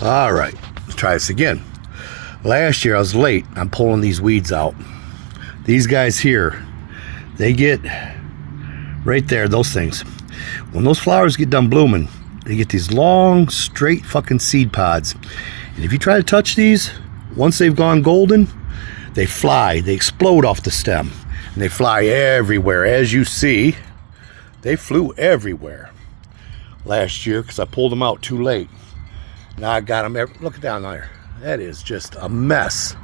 All right, let's try this again. Last year I was late on pulling these weeds out. These guys here, they get right there, those things. When those flowers get done blooming, they get these long, straight fucking seed pods. And if you try to touch these, once they've gone golden, they fly, they explode off the stem. And they fly everywhere. As you see, they flew everywhere last year because I pulled them out too late. Now I got them, look down there. That is just a mess.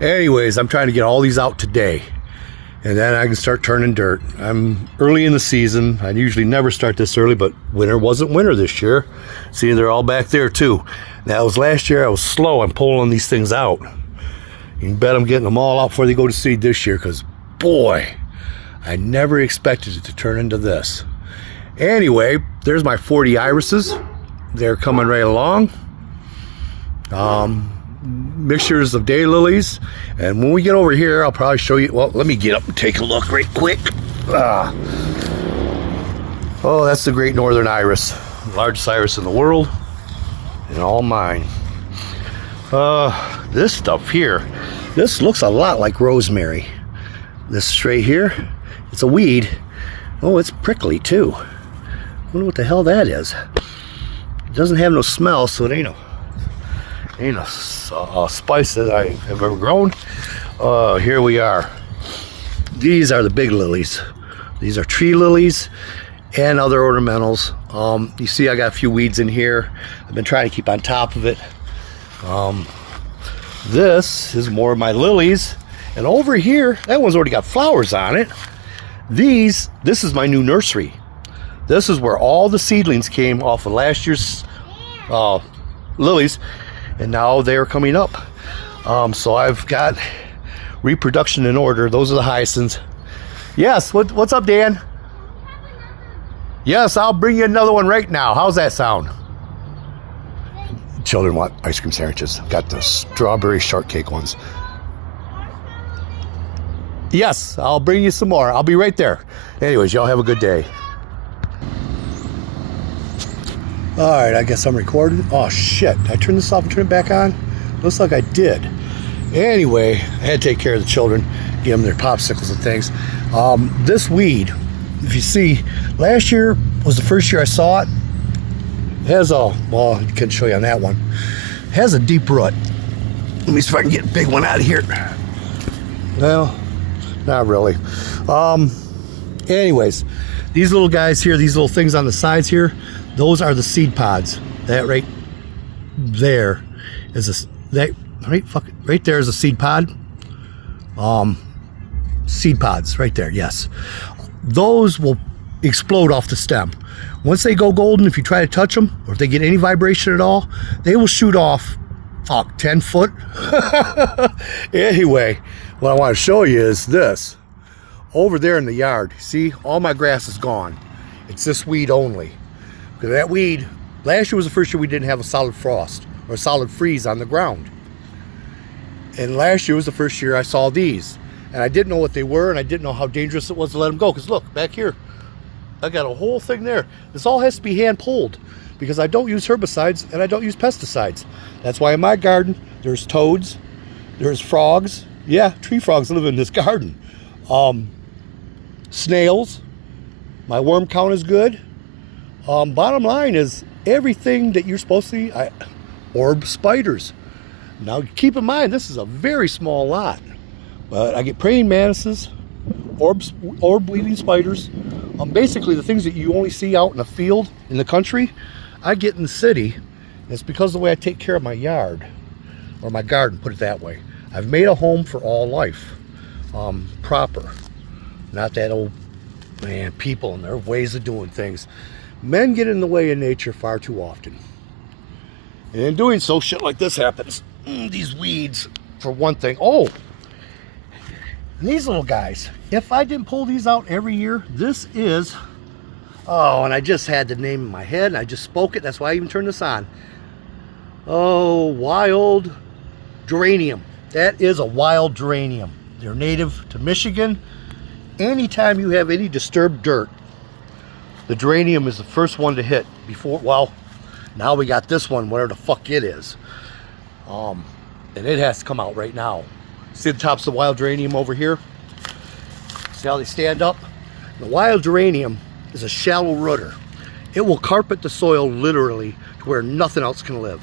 Anyways, I'm trying to get all these out today. And then I can start turning dirt. I'm early in the season. I usually never start this early, but winter wasn't winter this year. See, they're all back there too. That was last year. I was slow on pulling these things out. You can bet I'm getting them all out before they go to seed this year, because boy, I never expected it to turn into this. Anyway, there's my 40 irises. They're coming right along. Mixtures of daylilies. And when we get over here, I'll probably show you. Well, let me get up and take a look right quick. Oh, that's the great northern iris. The largest iris in the world. And all mine. This stuff here, this looks a lot like rosemary. This straight here, it's a weed. Oh, it's prickly too. I wonder what the hell that is. It doesn't have no smell, so it ain't a spice that I have ever grown. Here we are. These are the big lilies. These are tree lilies and other ornamentals. You see I got a few weeds in here. I've been trying to keep on top of it. This is more of my lilies. And over here, that one's already got flowers on it. This is my new nursery. This is where all the seedlings came off of last year's lilies, and now they're coming up. So I've got reproduction in order. Those are the hyacinths. Yes, what's up, Dan? Yes, I'll bring you another one right now. How's that sound? Children want ice cream sandwiches. Got the strawberry shortcake ones. Yes, I'll bring you some more. I'll be right there. Anyways, y'all have a good day. All right, I guess I'm recording. Oh shit, did I turn this off and turn it back on? Looks like I did. Anyway, I had to take care of the children, give them their popsicles and things. This weed, if you see, last year was the first year I saw it. It has well, I can show you on that one. It has a deep root. Let me see if I can get a big one out of here. Well, not really. Anyways, these little guys here, these little things on the sides here, those are the seed pods. That right there is right there is a seed pod. Seed pods right there, yes. Those will explode off the stem. Once they go golden, if you try to touch them, or if they get any vibration at all, they will shoot off, 10 foot. Anyway, what I want to show you is this. Over there in the yard, see, all my grass is gone. It's this weed only. Because that weed, last year was the first year we didn't have a solid frost or a solid freeze on the ground. And last year was the first year I saw these. And I didn't know what they were, and I didn't know how dangerous it was to let them go. Because look, back here, I got a whole thing there. This all has to be hand pulled because I don't use herbicides and I don't use pesticides. That's why in my garden, there's toads, there's frogs. Yeah, tree frogs live in this garden. Snails. My worm count is good. Bottom line is everything that you're supposed to see. Orb spiders. Now keep in mind, this is a very small lot. But I get praying mantises, orb weaving spiders. Basically the things that you only see out in the field, in the country, I get in the city. And it's because of the way I take care of my yard, or my garden, put it that way. I've made a home for all life, proper. Not that old, man, people and their ways of doing things. Men get in the way of nature far too often. And in doing so, shit like this happens. These weeds, for one thing. Oh, and these little guys, if I didn't pull these out every year, this is, and I just had the name in my head, and I just spoke it, that's why I even turned this on. Oh, wild geranium. That is a wild geranium. They're native to Michigan. Anytime you have any disturbed dirt, the geranium is the first one to hit before, well, Now we got this one, whatever the fuck it is. And it has to come out right now. See the tops of the wild geranium over here? See how they stand up? The wild geranium is a shallow rooter. It will carpet the soil literally to where nothing else can live.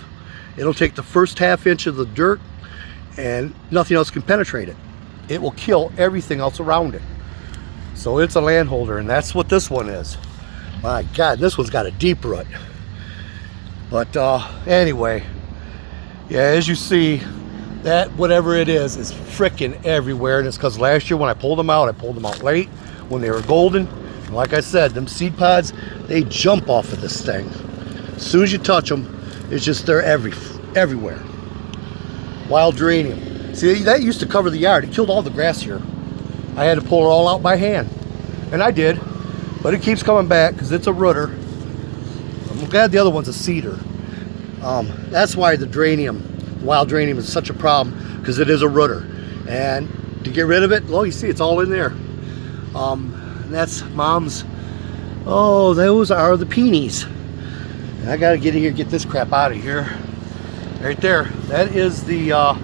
It'll take the first half inch of the dirt and nothing else can penetrate it. It will kill everything else around it. So it's a landholder, and that's what this one is. My God, this one's got a deep root. But anyway, yeah, as you see, that whatever it is frickin' everywhere. And it's because last year when I pulled them out late when they were golden. And like I said, them seed pods, they jump off of this thing. As soon as you touch them, it's just they're everywhere. Wild geranium. See, that used to cover the yard. It killed all the grass here. I had to pull it all out by hand. And I did. But it keeps coming back because it's a rooter. I'm glad the other one's a cedar. That's why the geranium, wild geranium, is such a problem, because it is a rooter. And to get rid of it, well, you see it's all in there. And that's Mom's. Oh, those are the peonies. And I gotta get in here, get this crap out of here. Right there. That is the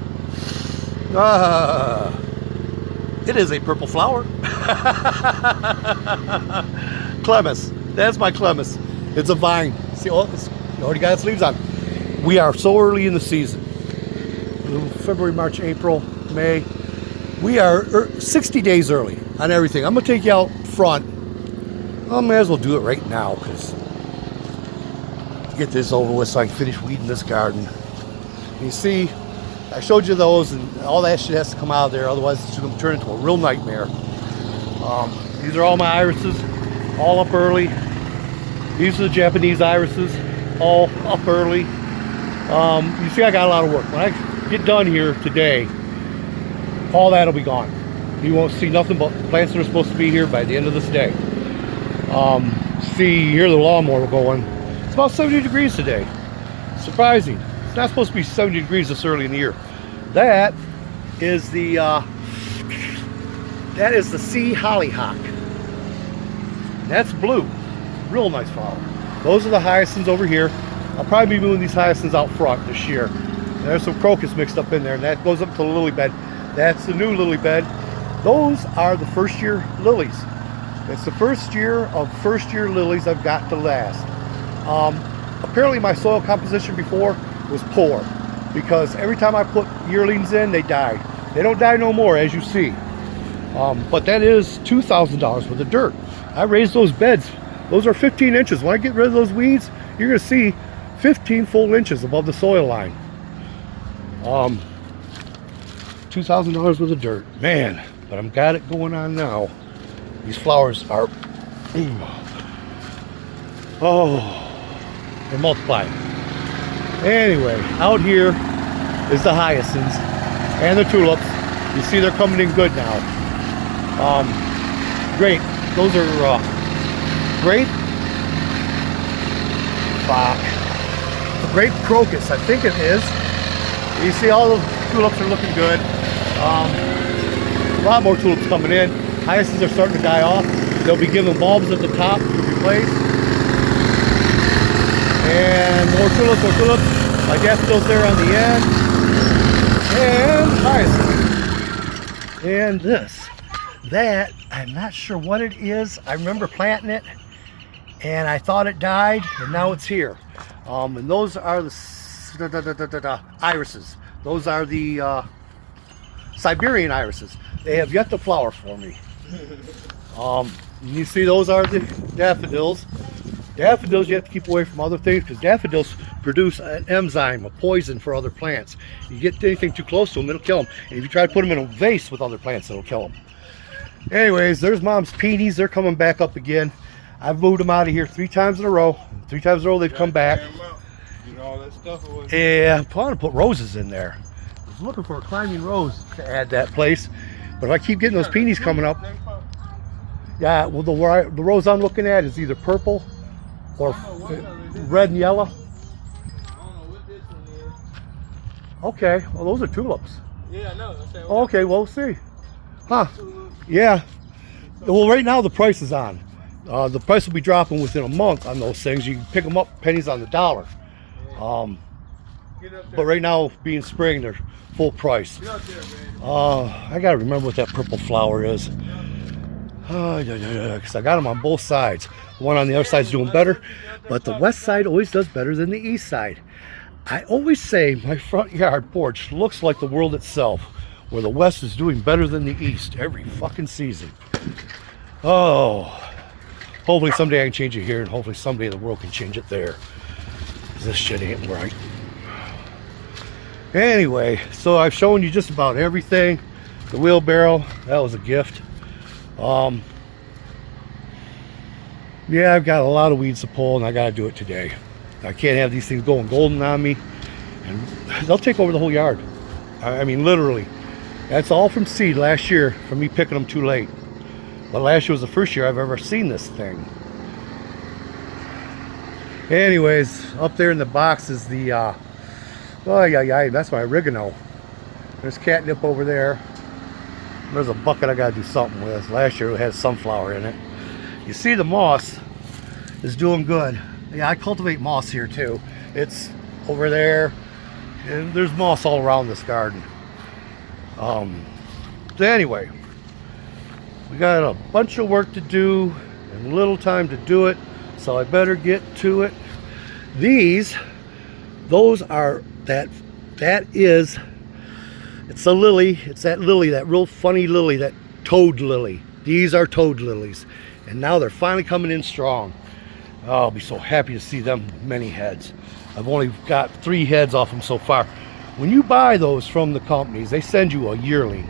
it is a purple flower. Clemis. That's my clemis. It's a vine. See, oh, it's already got its leaves on. We are so early in the season. February, March, April, May. We are 60 days early on everything. I'm gonna take you out front. I may as well do it right now because get this over with so I can finish weeding this garden. You see, I showed you those, and all that shit has to come out of there, otherwise it's going to turn into a real nightmare. These are all my irises, all up early. These are the Japanese irises, all up early. You see, I got a lot of work. When I get done here today, all that'll be gone. You won't see nothing but plants that are supposed to be here by the end of this day. See, you hear the lawnmower going. It's about 70 degrees today. Surprising. It's not supposed to be 70 degrees this early in the year. That is the sea hollyhock. That's blue. Real nice flower. Those are the hyacinths over here. I'll probably be moving these hyacinths out front this year. There's some crocus mixed up in there, and that goes up to the lily bed. That's the new lily bed. Those are the first year lilies. It's the first year of first year lilies I've got to last. Apparently my soil composition before was poor, because every time I put yearlings in, they died. They don't die no more, as you see. But that is $2,000 worth of dirt. I raised those beds. Those are 15 inches. When I get rid of those weeds, you're going to see 15 full inches above the soil line. $2,000 worth of dirt. Man, but I've got it going on now. These flowers are, oh, they're multiplying. Anyway, out here is the hyacinths and the tulips. You see they're coming in good now. Great. Those are great. Great crocus, I think it is. You see all the tulips are looking good. A lot more tulips coming in. Hyacinths are starting to die off. They'll be giving bulbs at the top to replace. And more tulips. My daffodils there on the end. And hyacinth. And this. That, I'm not sure what it is. I remember planting it, and I thought it died, and now it's here. And those are the irises. Those are the Siberian irises. They have yet to flower for me. You see, those are the daffodils. Daffodils you have to keep away from other things, because daffodils produce an enzyme, a poison for other plants. You get anything too close to them, it'll kill them. And if you try to put them in a vase with other plants, it'll kill them. Anyways, there's Mom's peonies. They're coming back up again. I've moved them out of here 3 times in a row. 3 times in a row they've come back. Yeah, I'm trying to put roses in there. I was looking for a climbing rose to add that place, but if I keep getting those peonies coming up, yeah, well, the rose I'm looking at is either purple or red and yellow. Okay, well, those are tulips. Yeah, I know. Okay, well, we'll see. Huh? Yeah. Well, right now the price is on. The price will be dropping within a month on those things. You can pick them up pennies on the dollar. But right now, being spring, they're full price. I gotta remember what that purple flower is. Because I got them on both sides. The one on the other side is doing better, but the west side always does better than the east side. I always say my front yard porch looks like the world itself, where the west is doing better than the east every fucking season. Oh, hopefully someday I can change it here, and hopefully someday the world can change it there. This shit ain't right. Anyway, so I've shown you just about everything. The wheelbarrow, that was a gift. Yeah, I've got a lot of weeds to pull, and I gotta do it today. I can't have these things going golden on me, and they'll take over the whole yard. I mean, literally. That's all from seed last year, from me picking them too late. But last year was the first year I've ever seen this thing. Anyways, up there in the box is the, oh yeah, that's my oregano. There's catnip over there. There's a bucket I gotta do something with. Last year it had sunflower in it. You see the moss is doing good. Yeah, I cultivate moss here too. It's over there, and there's moss all around this garden. So anyway, we got a bunch of work to do and little time to do it, so I better get to it. Those are, it's a lily. It's that lily, that real funny lily, that toad lily. These are toad lilies, and now they're finally coming in strong. Oh, I'll be so happy to see them many heads. I've only got 3 heads off them so far. When you buy those from the companies, they send you a yearling,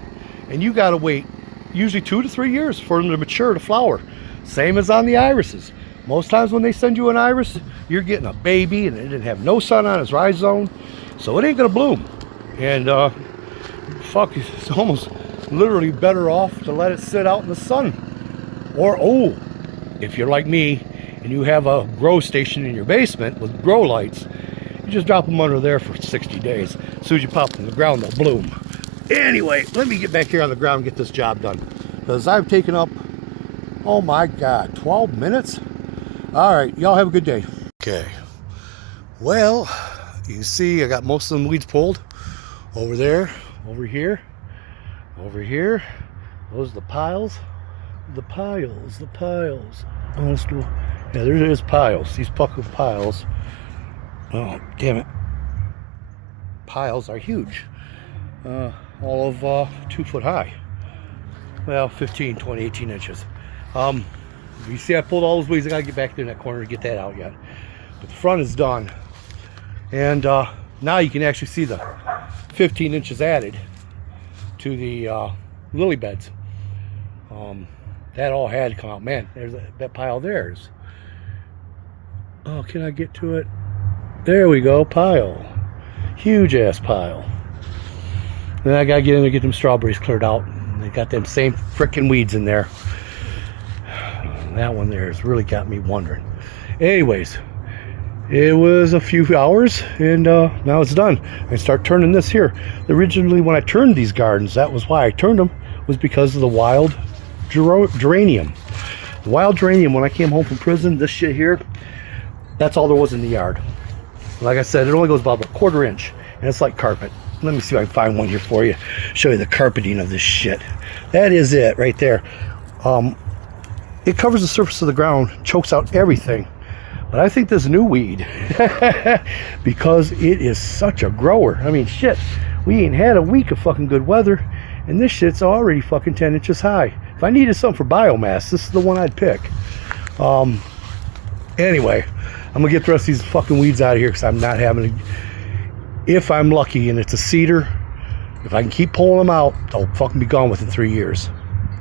and you got to wait usually 2 to 3 years for them to mature to flower. Same as on the irises. Most times when they send you an iris, you're getting a baby, and it didn't have no sun on its rise zone, so it ain't gonna bloom. And fuck, it's almost literally better off to let it sit out in the sun. Or, oh, if you're like me and you have a grow station in your basement with grow lights, you just drop them under there for 60 days. As soon as you pop them in the ground, they'll bloom. Anyway, let me get back here on the ground and get this job done, because I've taken up, oh my God, 12 minutes? All right, y'all have a good day. Okay, well, you can see I got most of them weeds pulled. Over there, over here, over here. Those are the piles. The piles. Oh, let's do, yeah, there is piles. These fucking piles. Oh, damn it. Piles are huge. All of 2 foot high. Well, 15, 20, 18 inches. You see I pulled all those weeds. I gotta get back there in that corner to get that out yet. But the front is done. And now you can actually see the 15 inches added to the lily beds. That all had to come out. Man, there's that pile there. Oh, can I get to it? There we go, pile. Huge ass pile. Then I gotta get in there and get them strawberries cleared out. They got them same frickin' weeds in there. That one there has really got me wondering. Anyways, it was a few hours, and now it's done. I start turning this here. Originally, when I turned these gardens, that was why I turned them, was because of the wild geranium. The wild geranium, when I came home from prison, this shit here, that's all there was in the yard. Like I said, it only goes about a 1/4 inch, and it's like carpet. Let me see if I can find one here for you. Show you the carpeting of this shit. That is it right there. It covers the surface of the ground, chokes out everything. But I think this new weed, because it is such a grower. I mean, shit, we ain't had a week of fucking good weather, and this shit's already fucking 10 inches high. If I needed something for biomass, this is the one I'd pick. Anyway, I'm gonna get the rest of these fucking weeds out of here, because I'm not having to. If I'm lucky and it's a cedar, if I can keep pulling them out, they'll fucking be gone within 3 years.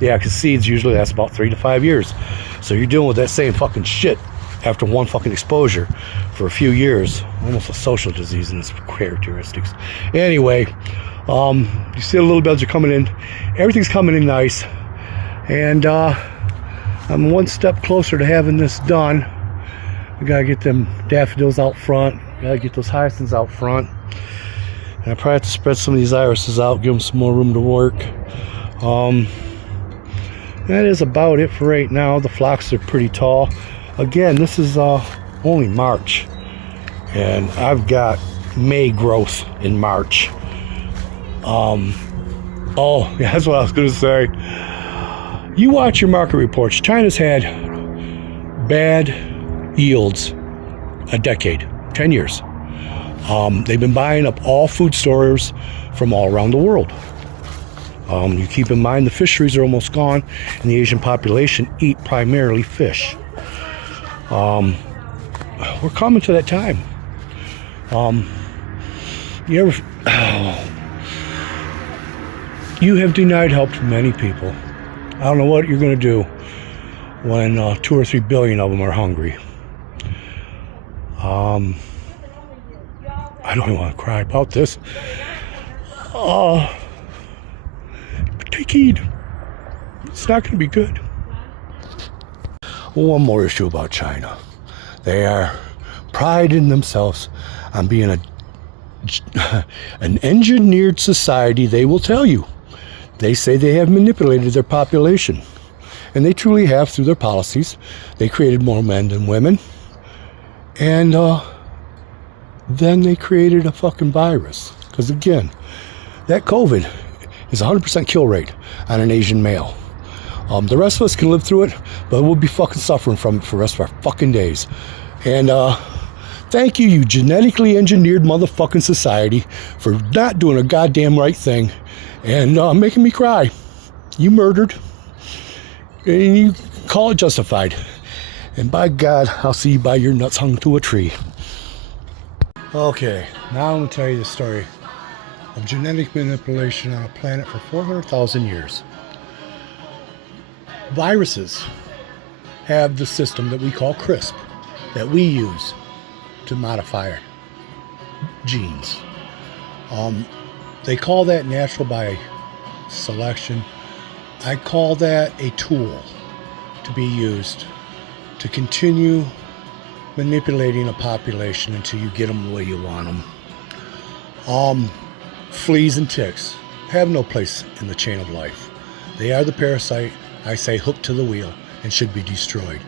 Yeah, because seeds usually that's about 3 to 5 years. So you're dealing with that same fucking shit after one fucking exposure for a few years. Almost a social disease in its characteristics. Anyway, you see the little beds are coming in. Everything's coming in nice. And I'm one step closer to having this done. We gotta get them daffodils out front. Gotta get those hyacinths out front. And I probably have to spread some of these irises out, give them some more room to work. That is about it for right now. The phlox are pretty tall. Again, this is only March. And I've got May growth in March. Oh, yeah, that's what I was going to say. You watch your market reports. China's had bad yields a decade, 10 years. They've been buying up all food stores from all around the world. You keep in mind the fisheries are almost gone, and the Asian population eat primarily fish. We're coming to that time. You have denied help to many people. I don't know what you're going to do when 2 or 3 billion of them are hungry. I don't even want to cry about this. But take heed. It's not going to be good. One more issue about China. They are priding themselves on being an engineered society. They will tell you. They say they have manipulated their population. And they truly have through their policies. They created more men than women. And then they created a fucking virus. Because again, that COVID is 100% kill rate on an Asian male. The rest of us can live through it, but we'll be fucking suffering from it for the rest of our fucking days. And thank you, you genetically engineered motherfucking society, for not doing a goddamn right thing and making me cry. You murdered, and you call it justified. And by God, I'll see you by your nuts hung to a tree. Okay, now I'm going to tell you the story of genetic manipulation on a planet for 400,000 years. Viruses have the system that we call CRISP, that we use to modify genes. They call that natural by selection. I call that a tool to be used to continue manipulating a population until you get them the way you want them. Fleas and ticks have no place in the chain of life. They are the parasite, I say, hooked to the wheel and should be destroyed.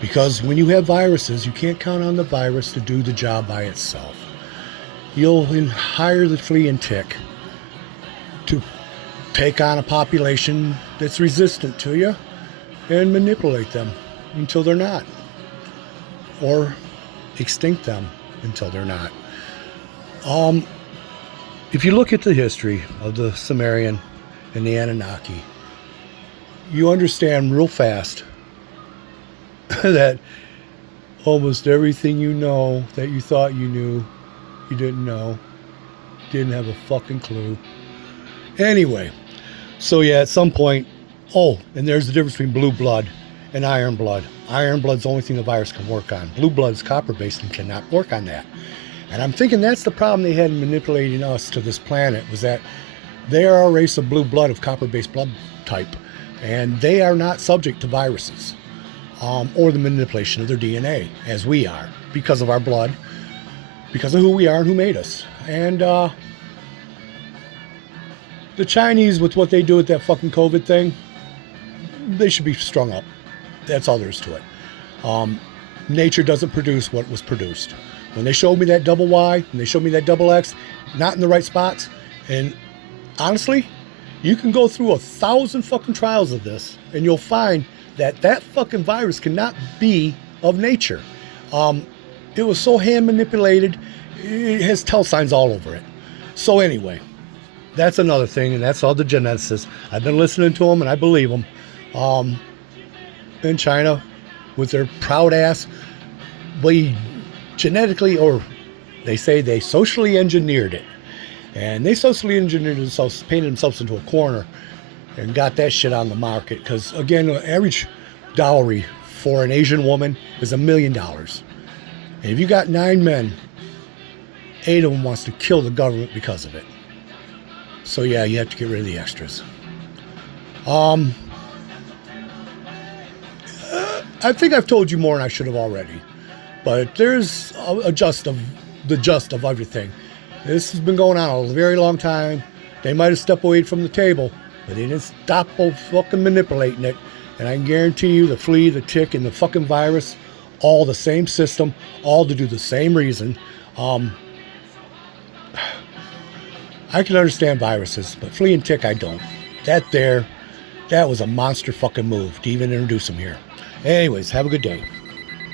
Because when you have viruses, you can't count on the virus to do the job by itself. You'll hire the flea and tick to take on a population that's resistant to you and manipulate them until they're not. Or extinct them until they're not. If you look at the history of the Sumerian and the Anunnaki, you understand real fast that almost everything you know that you thought you knew, you didn't know, didn't have a fucking clue. Anyway, so yeah, at some point, and there's the difference between blue blood and iron blood. Iron blood's the only thing the virus can work on. Blue blood is copper-based and cannot work on that. And I'm thinking that's the problem they had in manipulating us to this planet, was that they are a race of blue blood, of copper-based blood type, and they are not subject to viruses or the manipulation of their DNA, as we are, because of our blood, because of who we are and who made us. And the Chinese, with what they do with that fucking COVID thing, they should be strung up. That's all there is to it. Nature doesn't produce what was produced. When they showed me that double Y, and they showed me that double X, not in the right spots, and honestly, you can go through 1,000 fucking trials of this, and you'll find that that fucking virus cannot be of nature. It was so hand manipulated, it has tell signs all over it. So anyway, that's another thing, and that's all the geneticists. I've been listening to them, and I believe them. In China, with their proud ass, we genetically, or they say they socially engineered it. And they socially engineered themselves, painted themselves into a corner, and got that shit on the market. Because, again, the average dowry for an Asian woman is $1 million. And if you got 9 men, 8 of them wants to kill the government because of it. So, yeah, you have to get rid of the extras. I think I've told you more than I should have already. But there's the gist of everything. This has been going on a very long time. They might have stepped away from the table, but they didn't stop fucking manipulating it. And I can guarantee you the flea, the tick, and the fucking virus all the same system, all to do the same reason. I can understand viruses, but flea and tick I don't. That was a monster fucking move to even introduce them here. Anyways, have a good day.